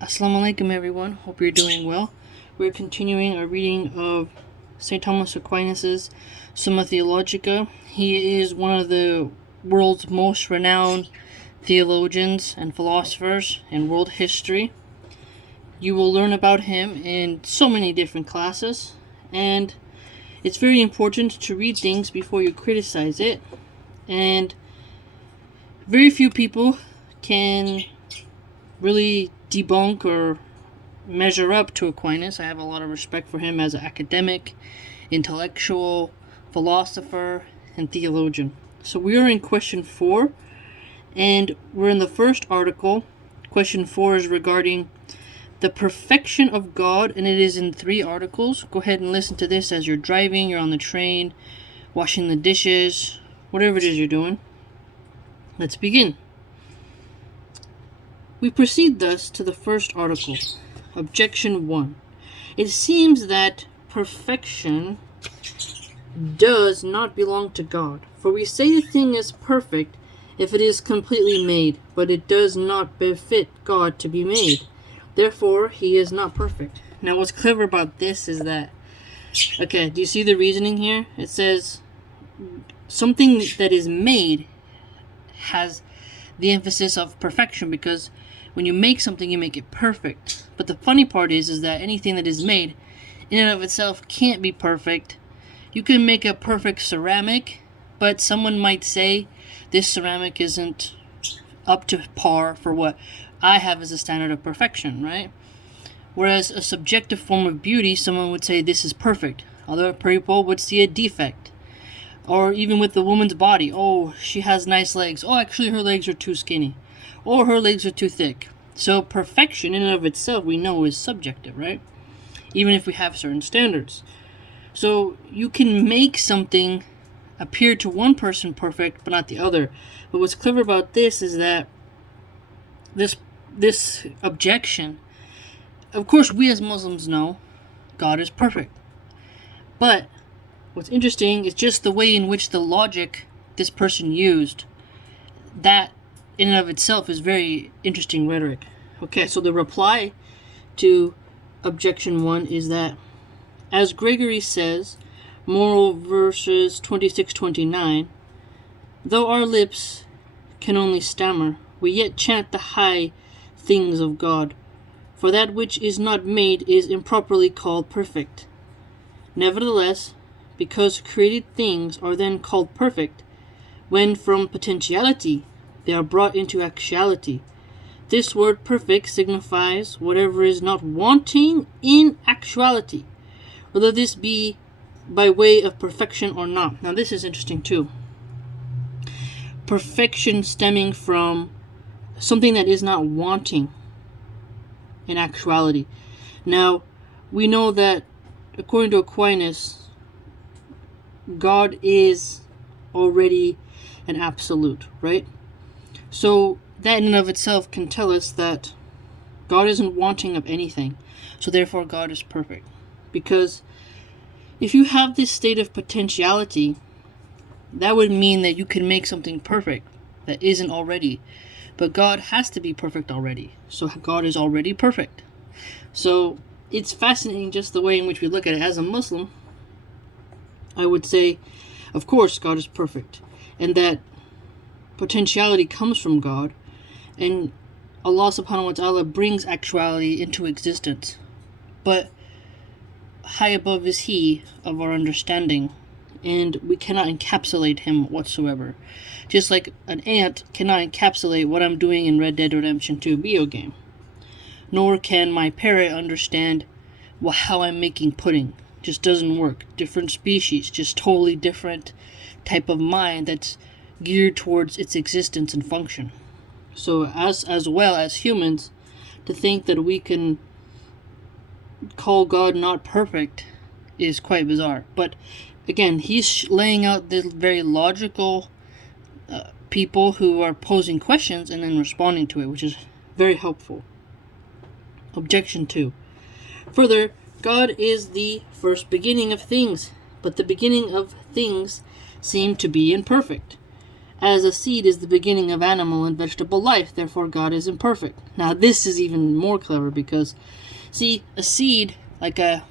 Assalamu alaikum everyone, hope you're doing well. We're continuing our reading of St. Thomas Aquinas' Summa Theologica. He is one of the world's most renowned theologians and philosophers in world history. You will learn about him in so many different classes, and it's very important to read things before you criticize it, and very few people can really debunk or measure up to Aquinas. I have a lot of respect for him as an academic, intellectual, philosopher, and theologian. So we are in question 4, and we're in the first article. Question 4 is regarding the perfection of God, and it is in 3 articles. Go ahead and listen to this as you're driving, you're on the train, washing the dishes, whatever it is you're doing. Let's begin. We proceed thus to the first article. Objection 1. It seems that perfection does not belong to God. For we say the thing is perfect if it is completely made, but it does not befit God to be made. Therefore, he is not perfect. Now, what's clever about this is that, okay, do you see the reasoning here? It says something that is made has the emphasis of perfection, because when you make something, you make it perfect. But the funny part is that anything that is made in and of itself can't be perfect. You can make a perfect ceramic, but someone might say this ceramic isn't up to par for what I have as a standard of perfection, right? Whereas a subjective form of beauty, someone would say this is perfect. Other people would see a defect. Or even with the woman's body, oh, she has nice legs. Oh, actually her legs are too skinny. Or her legs are too thick. So perfection in and of itself we know is subjective, right? Even if we have certain standards. So you can make something appear to one person perfect but not the other. But what's clever about this is that this objection, of course we as Muslims know God is perfect. But what's interesting is just the way in which the logic this person used. That in and of itself is very interesting rhetoric. Okay, so the reply to objection 1 is that, as Gregory says, Moral verses 26-29, though our lips can only stammer, we yet chant the high things of God, for that which is not made is improperly called perfect. Nevertheless, because created things are then called perfect, when from potentiality they are brought into actuality. This word perfect signifies whatever is not wanting in actuality, whether this be by way of perfection or not. Now this is interesting too. Perfection stemming from something that is not wanting in actuality. Now, we know that according to Aquinas, God is already an absolute, right? So that in and of itself can tell us that God isn't wanting of anything. So therefore God is perfect. Because if you have this state of potentiality, that would mean that you can make something perfect that isn't already. But God has to be perfect already. So God is already perfect. So it's fascinating just the way in which we look at it. As a Muslim, I would say, of course, God is perfect. And that potentiality comes from God. And Allah subhanahu wa ta'ala brings actuality into existence. But high above is He of our understanding, and we cannot encapsulate Him whatsoever. Just like an ant cannot encapsulate what I'm doing in Red Dead Redemption 2 video game. Nor can my parrot understand how I'm making pudding. Just doesn't work. Different species, just totally different type of mind that's geared towards its existence and function. So as well as humans, to think that we can call God not perfect is quite bizarre. But again, he's laying out this very logical people who are posing questions and then responding to it, which is very helpful. Objection 2. Further, God is the first beginning of things, but the beginning of things seem to be imperfect. as a seed is the beginning of animal and vegetable life, therefore God is imperfect. Now this is even more clever because, see, a seed, like a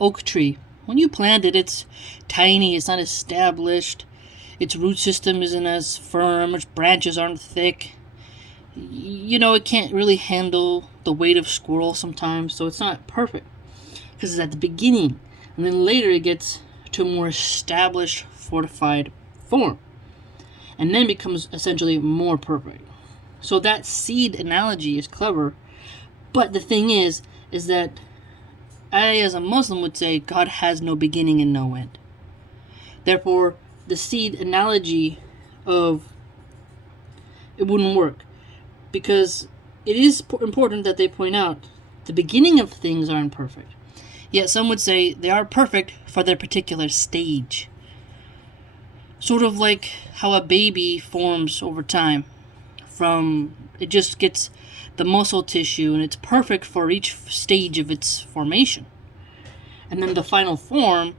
oak tree, when you plant it, it's tiny, it's not established, its root system isn't as firm, its branches aren't thick. It can't really handle the weight of squirrel sometimes, so it's not perfect because it's at the beginning, and then later it gets to a more established, fortified form, and then becomes essentially more perfect. So that seed analogy is clever, but the thing is that I, as a Muslim, would say God has no beginning and no end. Therefore, the seed analogy it wouldn't work, because it is important that they point out the beginning of things are imperfect. Yet some would say they are perfect for their particular stage. Sort of like how a baby forms over time. It just gets the muscle tissue, and it's perfect for each stage of its formation. And then the final form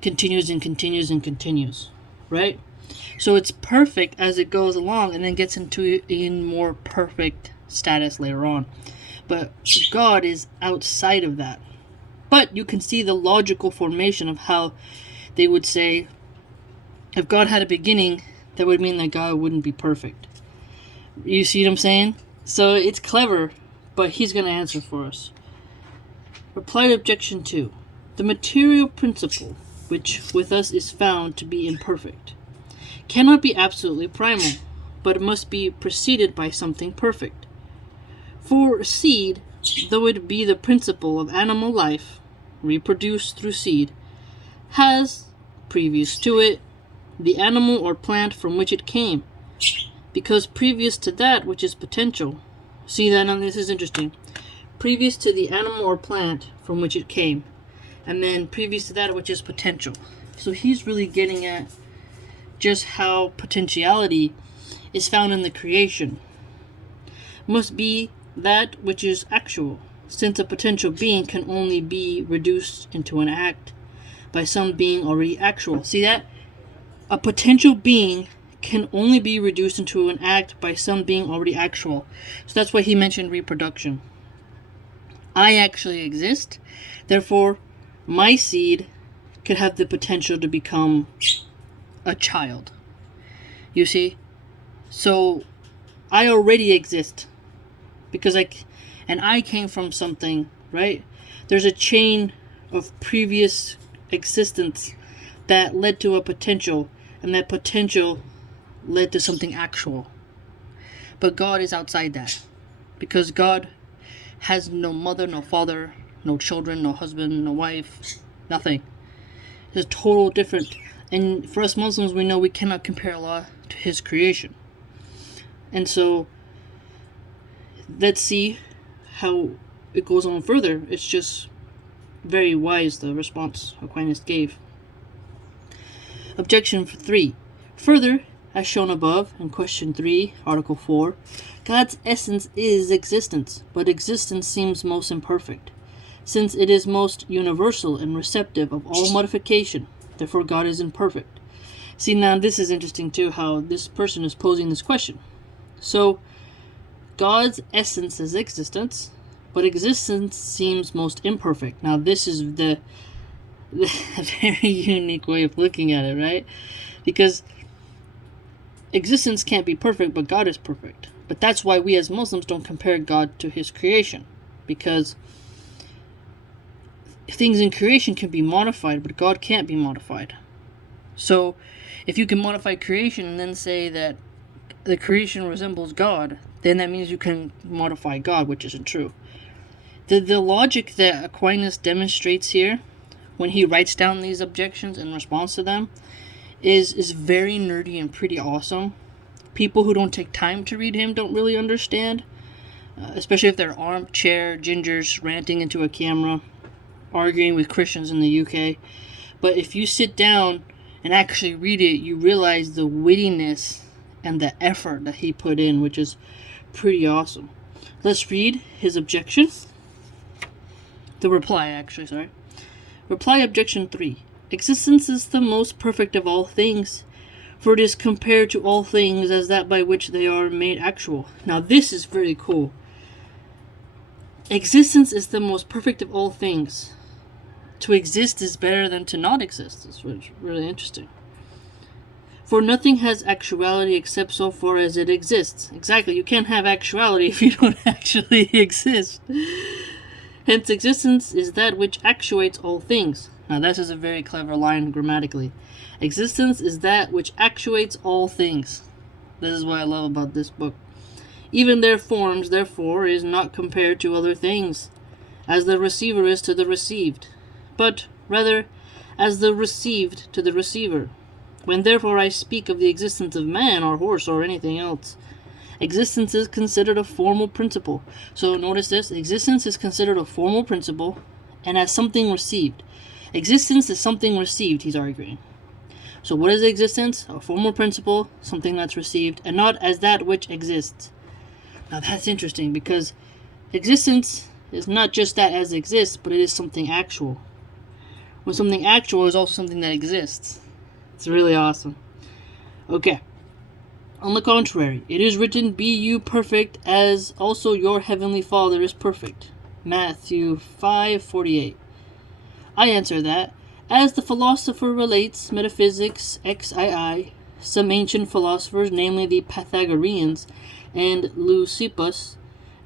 continues and continues and continues, right? So it's perfect as it goes along, and then gets into a more perfect status later on. But God is outside of that. But you can see the logical formation of how they would say, if God had a beginning, that would mean that God wouldn't be perfect. You see what I'm saying? So it's clever, but he's going to answer for us. Reply to objection 2. The material principle, which with us is found to be imperfect, cannot be absolutely primal, but it must be preceded by something perfect. For seed, though it be the principle of animal life, reproduced through seed, has, previous to it, the animal or plant from which it came, because previous to that which is potential. See that? Now this is interesting. Previous to the animal or plant from which it came, and then previous to that which is potential. So he's really getting at just how potentiality is found in the creation. Must be that which is actual, since a potential being can only be reduced into an act by some being already actual. See that? A potential being can only be reduced into an act by some being already actual. So that's why he mentioned reproduction. I actually exist, therefore my seed could have the potential to become a child. You see? So I already exist because I came from something, right? There's a chain of previous existence that led to a potential, and that potential led to something actual. But God is outside that, because God has no mother, no father, no children, no husband, no wife, nothing. It's total different. And for us Muslims, we know we cannot compare Allah to his creation. And so let's see how it goes on further. It's just very wise, the response Aquinas gave. Objection 3. Further, as shown above in question 3, article 4, God's essence is existence, but existence seems most imperfect, since it is most universal and receptive of all modification. Therefore God is imperfect. See, now this is interesting too, how this person is posing this question. So God's essence is existence, but existence seems most imperfect. Now this is the very unique way of looking at it, right? Because existence can't be perfect, but God is perfect. But that's why we as Muslims don't compare God to his creation, because things in creation can be modified, but God can't be modified. So if you can modify creation and then say that the creation resembles God, then that means you can modify God, which isn't true. The logic that Aquinas demonstrates here, when he writes down these objections in response to them, is very nerdy and pretty awesome. People who don't take time to read him don't really understand, especially if they're armchair gingers ranting into a camera, arguing with Christians in the UK. But if you sit down and actually read it, you realize the wittiness and the effort that he put in, which is pretty awesome. Let's read his objection. The reply, actually, sorry. Reply objection 3. Existence is the most perfect of all things, For it is compared to all things as that by which they are made actual. Now this is very cool. Existence is the most perfect of all things. To exist is better than to not exist. It's really interesting. For nothing has actuality except so far as it exists. Exactly, you can't have actuality if you don't actually exist. Hence, existence is that which actuates all things. Now, this is a very clever line grammatically. Existence is that which actuates all things. This is what I love about this book. Even their forms, therefore, is not compared to other things, as the receiver is to the received, but rather as the received to the receiver. When therefore I speak of the existence of man or horse or anything else, existence is considered a formal principle. So notice this, existence is considered a formal principle and as something received. Existence is something received, he's arguing. So what is existence? A formal principle, something that's received, and not as that which exists. Now that's interesting because existence is not just that as exists, but it is something actual. When something actual is also something that exists. It's really awesome. Okay. On the contrary, it is written, be you perfect as also your heavenly Father is perfect. Matthew 5:48. I answer that, as the philosopher relates, Metaphysics XII, some ancient philosophers, namely the Pythagoreans and Leucippus,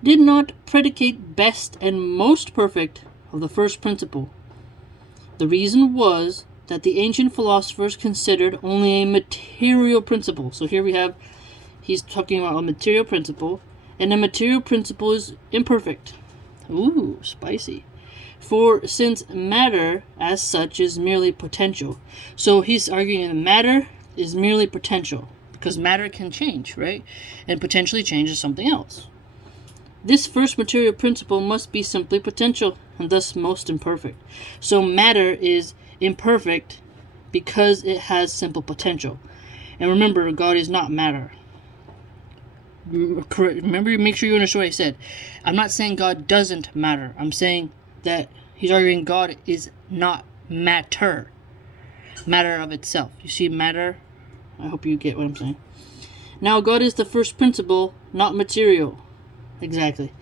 did not predicate best and most perfect of the first principle. The reason was that the ancient philosophers considered only a material principle. So here he's talking about a material principle, and a material principle is imperfect. Ooh, spicy. For since matter as such is merely potential. So he's arguing that matter is merely potential, because matter can change, right? And potentially changes something else. This first material principle must be simply potential, and thus most imperfect. So matter is imperfect because it has simple potential. And remember, God is not matter. Remember, make sure you understand what I said. I'm not saying God doesn't matter. I'm saying that he's arguing God is not matter of itself. You see matter? I hope you get what I'm saying. Now, God is the first principle, not material. Exactly.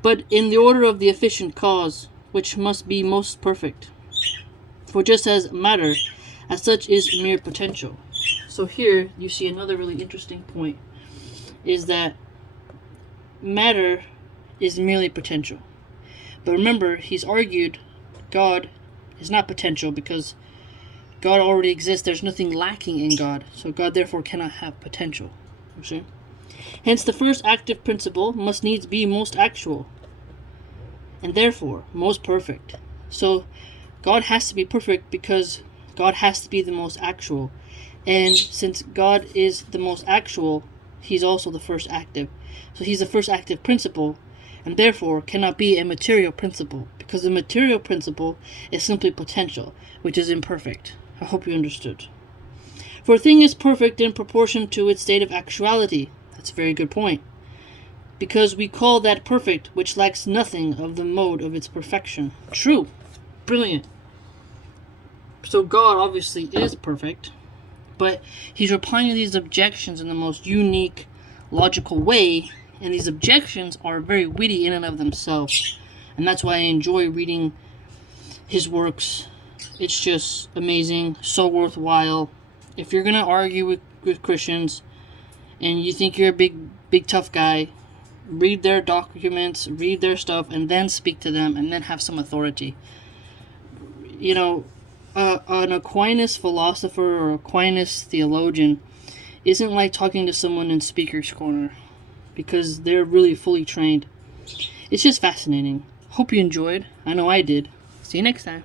But in the order of the efficient cause, which must be most perfect. For just as matter, as such, is mere potential. So here, you see another really interesting point, is that matter is merely potential. But remember, he's argued God is not potential because God already exists. There's nothing lacking in God. So God, therefore, cannot have potential. You see? Hence, the first active principle must needs be most actual, and therefore most perfect. So God has to be perfect because God has to be the most actual. And since God is the most actual, he's also the first active. So he's the first active principle, and therefore cannot be a material principle, because the material principle is simply potential, which is imperfect. I hope you understood. For a thing is perfect in proportion to its state of actuality. That's a very good point. Because we call that perfect which lacks nothing of the mode of its perfection. True. Brilliant. So God obviously is perfect, but he's replying to these objections in the most unique, logical way, and these objections are very witty in and of themselves. And that's why I enjoy reading his works. It's just amazing, so worthwhile. If you're going to argue with Christians and you think you're a big tough guy, read their documents, read their stuff, and then speak to them, and then have some authority. You know, an Aquinas philosopher or Aquinas theologian isn't like talking to someone in Speaker's Corner, because they're really fully trained. It's just fascinating. Hope you enjoyed. I know I did. See you next time.